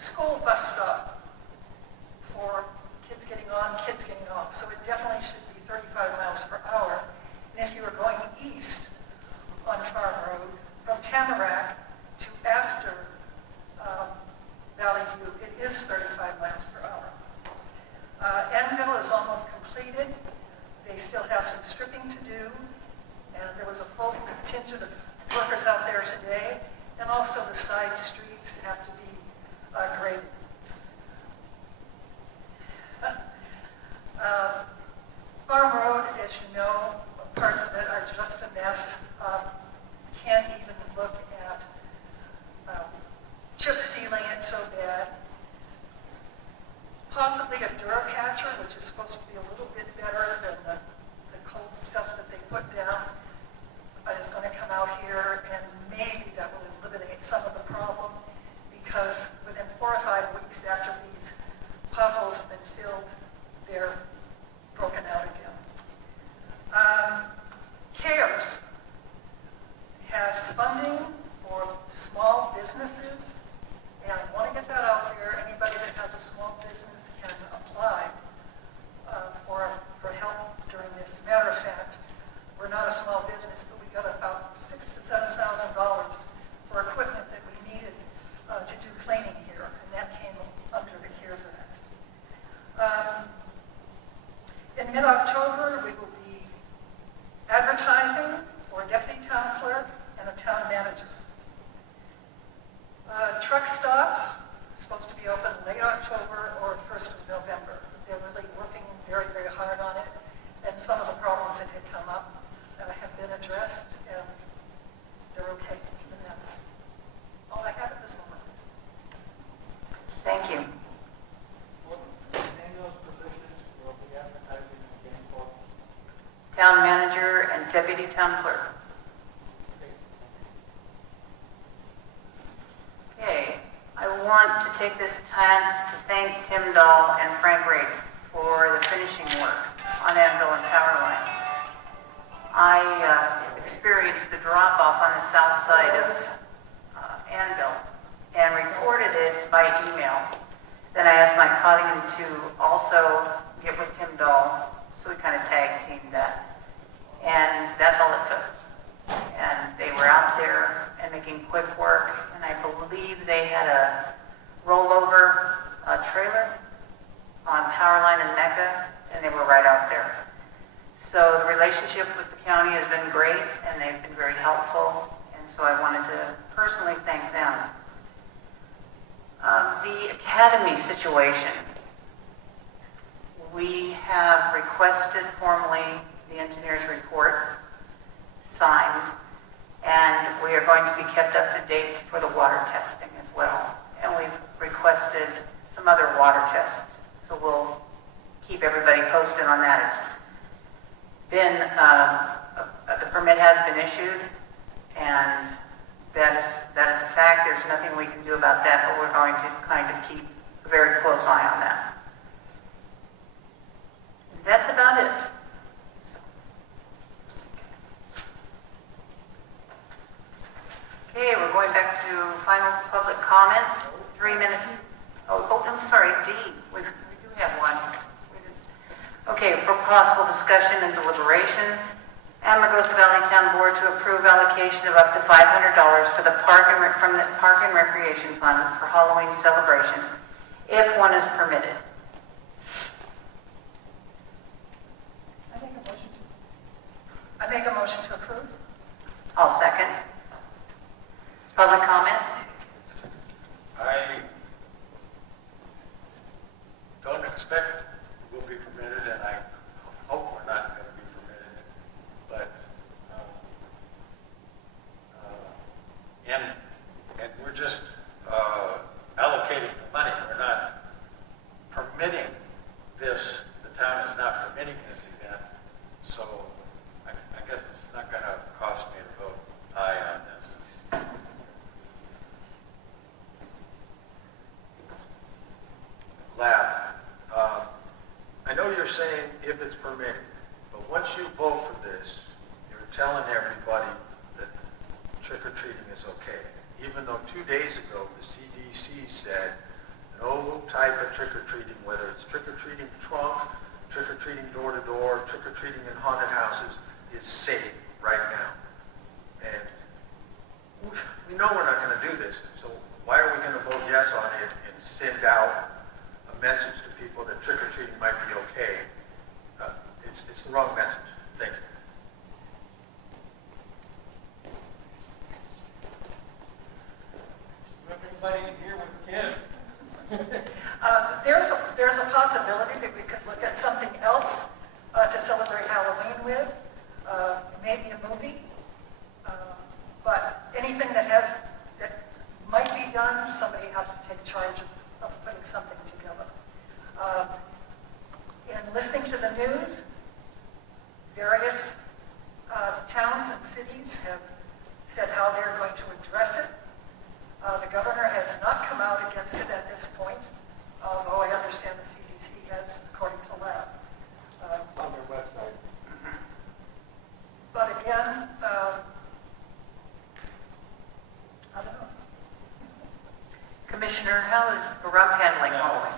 school bus stop for kids getting on, kids getting off. So it definitely should be 35 miles per hour. And if you were going east on Farm Road from Tamarack to after Valley View, it is 35 miles per hour. Enville is almost completed. They still have some stripping to do, and there was a full contingent of workers out there today, and also the side streets have to be graded. Farm Road, as you know, parts of it are just a mess. Can't even look at chip sealing it so bad. Possibly a Durapatcher, which is supposed to be a little bit better than the cold stuff that they put down, is going to come out here, and maybe that will eliminate some of the problem, because within 4 or 5 weeks after these potholes have been filled, they're broken out again. CARES has funding for small businesses, and I want to get that out there. Anybody that has a small business can apply for help during this. Matter of fact, we're not a small business, but we got about $6,000 to $7,000 for equipment that we needed to do cleaning here, and that came under the CARES Act. In mid-October, we will be advertising for a deputy town clerk and a town manager. Truck stop is supposed to be open late October or 1st of November. They're really working very, very hard on it, and some of the problems that had come up have been addressed, and they're okay. And that's all I have at this moment. Thank you. Name those positions will be advertising again for. Town manager and deputy town clerk. Okay, I want to take this chance to thank Tim Dahl and Frank Rates for the finishing work on Anvil and Powerline. I experienced the drop-off on the south side of Anvil and reported it by email. Then I asked Mike Cottingham to also get with Tim Dahl, so we kind of tag-teamed that. And that's all it took. And they were out there and making quick work, and I believe they had a rollover trailer on Powerline and Mecca, and they were right out there. So the relationship with the county has been great, and they've been very helpful, and so I wanted to personally thank them. The academy situation. We have requested formally the engineer's report signed, and we are going to be kept up to date for the water testing as well. And we've requested some other water tests, so we'll keep everybody posted on that. It's been, the permit has been issued, and that is a fact. There's nothing we can do about that, but we're going to kind of keep a very close eye on that. That's about it. Okay, we're going back to final public comment. 3 minutes. Oh, I'm sorry, D. We do have one. Okay, for possible discussion and deliberation, Amargosa Valley Town Board to approve allocation of up to $500 for the from the Park and Recreation Fund for Halloween celebration, if one is permitted. I make a motion to approve. I'll second. Public comment? I don't expect it will be permitted, and I hope we're not going to be permitted, but and we're just allocating the money. We're not permitting this. The town is not permitting this event, so I guess it's not going to cost me to vote aye on this. Lab. I know you're saying if it's permitted, but once you vote for this, you're telling everybody that trick-or-treating is okay. Even though 2 days ago the CDC said of trick-or-treating, whether it's trick-or-treating trunk, trick-or-treating door-to-door, trick-or-treating in haunted houses, is safe right now. And we know we're not going to do this, so why are we going to vote yes on it and send out a message to people that trick-or-treating might be okay? It's the wrong message. Thank you. Everybody in here with kids. There's a possibility that we could look at something else to celebrate Halloween with, maybe a movie. But anything that might be done, somebody has to take charge of putting something together. In listening to the news, various towns and cities have said how they're going to address it. The governor has not come out against it at this point, although I understand the CDC has, according to lab. It's on their website. But again, I don't know. Commissioner, how is Pahrump handling Halloween?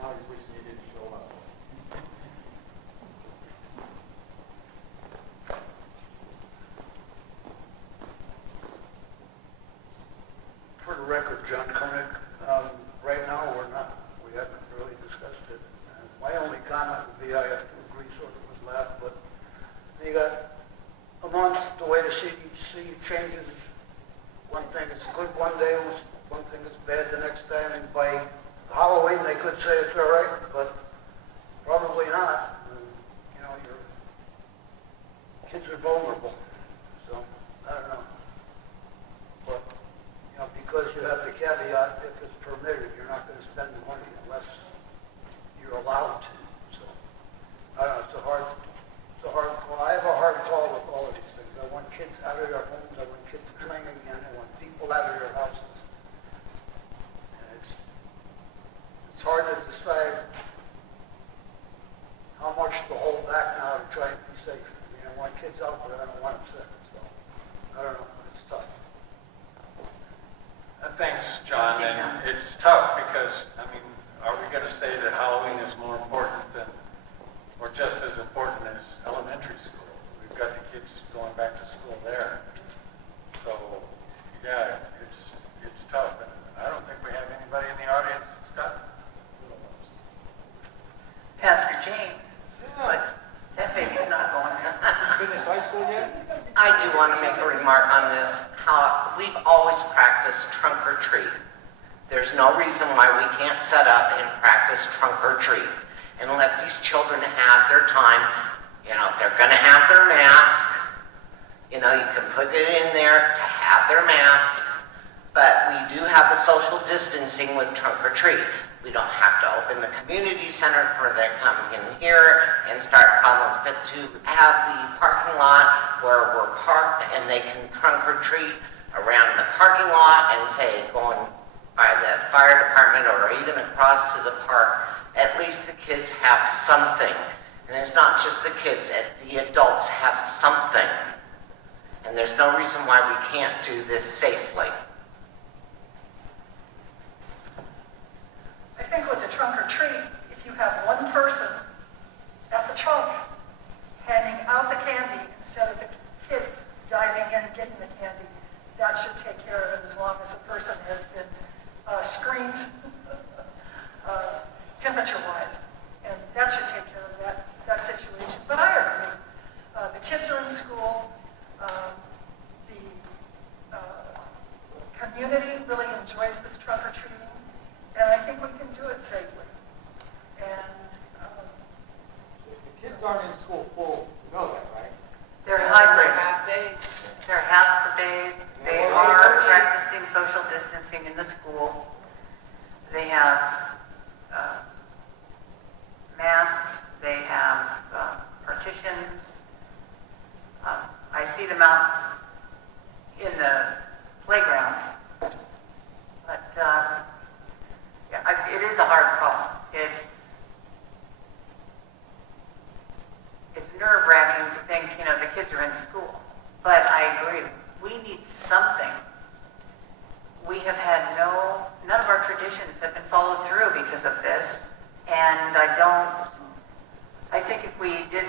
Now he's wishing he didn't show up. For the record, John Koenig, right now we haven't really discussed it. My only comment would be I have to agree sort of with left, but you got a month, the way the CDC changes, one thing is good one day, one thing is bad the next day, and by Halloween they could say it's all right, but probably not. You know, your kids are vulnerable, so I don't know. But because you have the caveat, if it's permitted, you're not going to spend the money unless you're allowed to. So, I don't know, it's a hard call. I have a hard call with all of these things. I want kids out of their homes. I want kids playing again. I want people out of their houses. And it's hard to decide how much to hold back now to try and be safe. I mean, I want kids out, but I don't want them sick. So, I don't know. It's tough. Thanks, John, and it's tough because, I mean, are we going to say that Halloween is more important than, or just as important as elementary school? We've got the kids going back to school there. So, yeah, it's tough, and I don't think we have anybody in the audience, Scott? Pastor James, but that baby's not going there. Hasn't finished high school yet? I do want to make a remark on this. How we've always practiced trunk or treat. There's no reason why we can't set up and practice trunk or treat and let these children have their time. You know, if they're going to have their mask, you know, you can put it in there to have their mask. But we do have the social distancing with trunk or treat. We don't have to open the community center for them to come in here and start problems, but to have the parking lot where we're parked and they can trunk or treat around the parking lot and say going by the fire department or even across to the park, at least the kids have something. And it's not just the kids, the adults have something. And there's no reason why we can't do this safely. I think with the trunk or treat, if you have one person at the trunk handing out the candy instead of the kids diving in and getting the candy, that should take care of it as long as a person has been screened temperature-wise. And that should take care of that situation. But I agree. The kids are in school. The community really enjoys this trunk or treating. And I think we can do it safely. And The kids aren't in school full, you know that, right? They're hybrid. Half days. They're half the days. They Well, are it's- practicing social distancing in the school. They have masks. They have partitions. I see them out in the playground. But yeah, it is a hard call. It's nerve-wracking to think, you know, the kids are in school. But I agree, we need something we have had none of our traditions have been followed through because of this. And I think if we did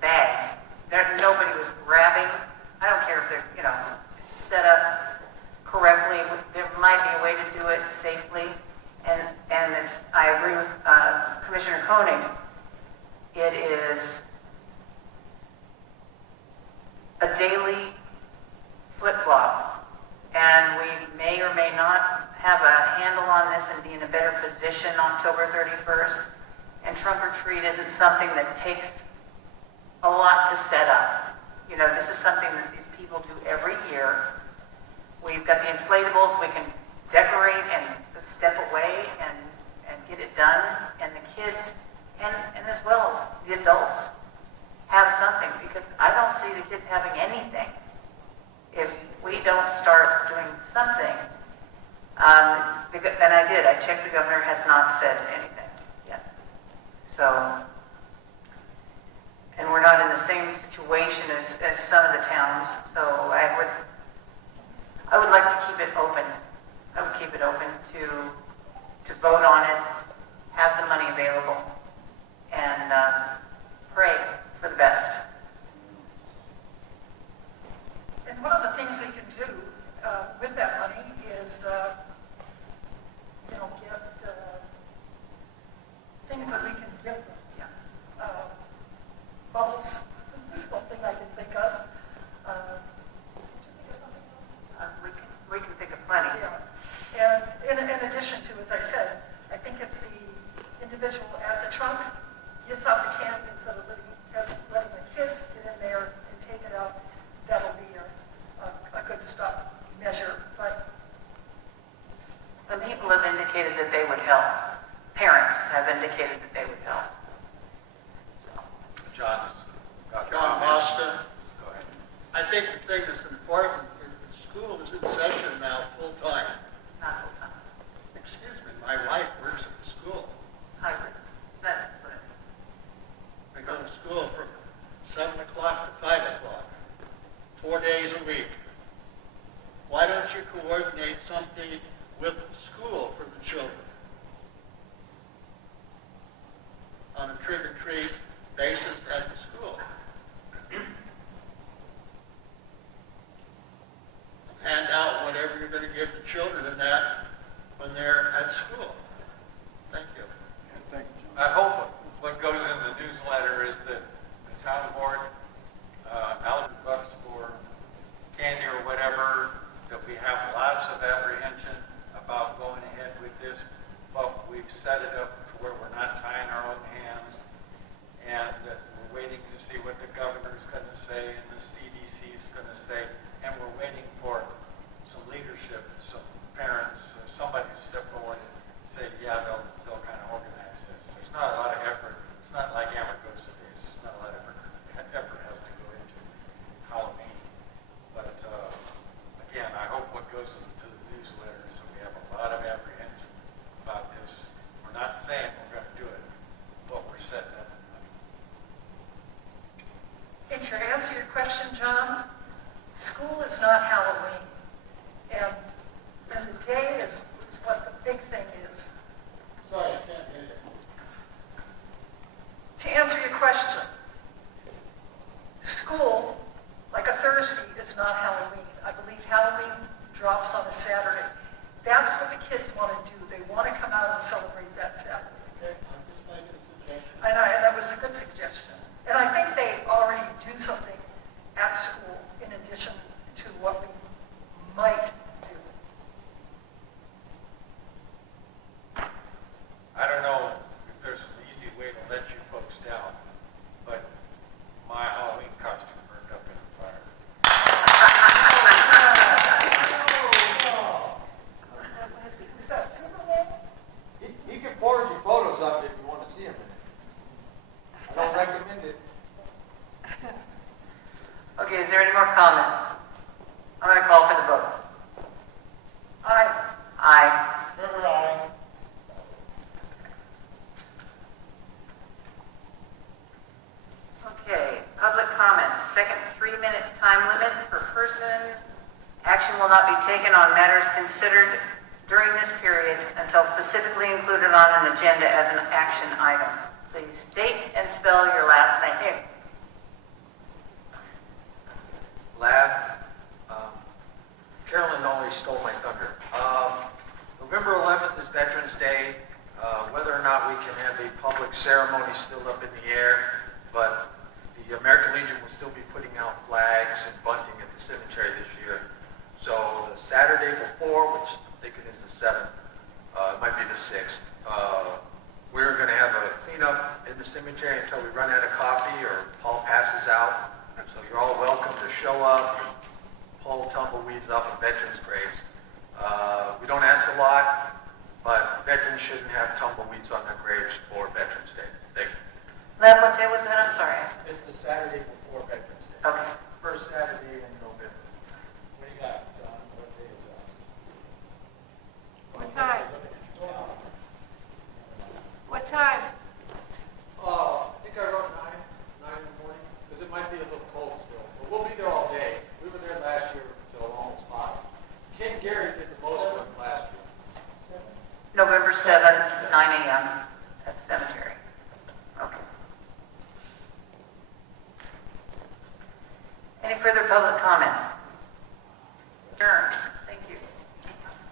bags, nobody was grabbing, I don't care if they're, set up correctly, there might be a way to do it safely. And I agree with Commissioner Koenig. It is a daily flip-flop, and we may or may not have a handle on this and be in a better position October 31st. And trunk or treat isn't something that takes a lot to set up. This is something that these people do every year. We've got the inflatables, we can decorate and step away and get it done. And the kids, and as well, the adults, have something, because I don't see the kids having anything if we don't start doing something. And I checked, the governor has not said anything yet. So, and we're not in the same situation as some of the towns, so I would like to keep it open. I would keep it open to vote on it, have the money available, and pray for the best. And one of the things we can do with that money is, get things that we can give them. Bubbles is one thing I can think of. Did you think of something else? We can think of plenty. Yeah. And in addition to, as I said, I think if the individual at the trunk gives out the candy instead of letting the kids get in there and take it out, that'll be a good stop measure. But And people have indicated that they would help. Parents have indicated that they would help. John's got John comments. Mosta. Go ahead. I think the thing that's important is the school is in session now, full-time. Not full time. Excuse me, my wife works at the school. Hybrid. That's what it I go to school from 7 o'clock to 5 o'clock, 4 days a week. Why don't you coordinate something with the school for the children? On a trick-or-treat basis at the school. Hand out whatever you're going to give the children in that when they're at school. Thank you. I hope what goes in the newsletter is that the town board, $1,000 for candy or whatever, that we have lots of apprehension about going ahead with this, but we've set it up to where we're not tying our own hands, and that we're waiting to see what the governor's going to say and the CDC's going to say, and we're waiting for some leadership, some parents, somebody to step forward and say, yeah, they'll kind of organize this. There's not a lot of effort. It's not like Amargosa days. There's not a lot of effort has to go into Halloween. But again, I hope what goes into the newsletter is that we have a lot of apprehension about this. We're not saying we're going to do it, but we're setting up the money. And to answer your question, John, school is not Halloween. And the day is what the big thing is. Sorry, I can't hear you. To answer your question, school, like a Thursday, is not Halloween. I believe Halloween drops on a Saturday. That's what the kids want to do. They want to come out and celebrate that Saturday. Okay, I'm just making a suggestion. And that was a good suggestion. And I think they already do something at school in addition to what we might do. I don't know if there's an easy way to let you folks down, but my Halloween costume burned up in the fire. Is that Superman? He can forward you photos of it if you want to see them in it. I don't recommend it. Okay, is there any more comment? I'm going to call for the vote. Aye. Aye. River Eye. Okay, public comment. Second 3-minute time limit per person Action will not be taken on matters considered during this period until specifically included on an agenda as an action item. Please state and spell your last name. Lab, Carolyn always stole my thunder. November 11th is Veterans Day. Whether or not we can have a public ceremony is still up in the air, but the American Legion will still be putting out flags and bunting at the cemetery this year. So the Saturday before, which I'm thinking is the 7th, it might be the 6th, we're going to have a cleanup in the cemetery until we run out of coffee or Paul passes out. So you're all welcome to show up, pull tumbleweeds off of veterans' graves. We don't ask a lot, but veterans shouldn't have tumbleweeds on their graves for Veterans Day. Thank you. Lab, what day was that? I'm sorry. It's the Saturday before Veterans Day. Okay. First Saturday in November. What do you got, John? What day is that? What time? What time? I think I wrote 9 in the morning, because it might be a little cold still. But we'll be there all day. We were there last year until almost 5. Ken Gary did the most work last year. November 7th, 9 a.m. at the cemetery. Okay. Any further public comment?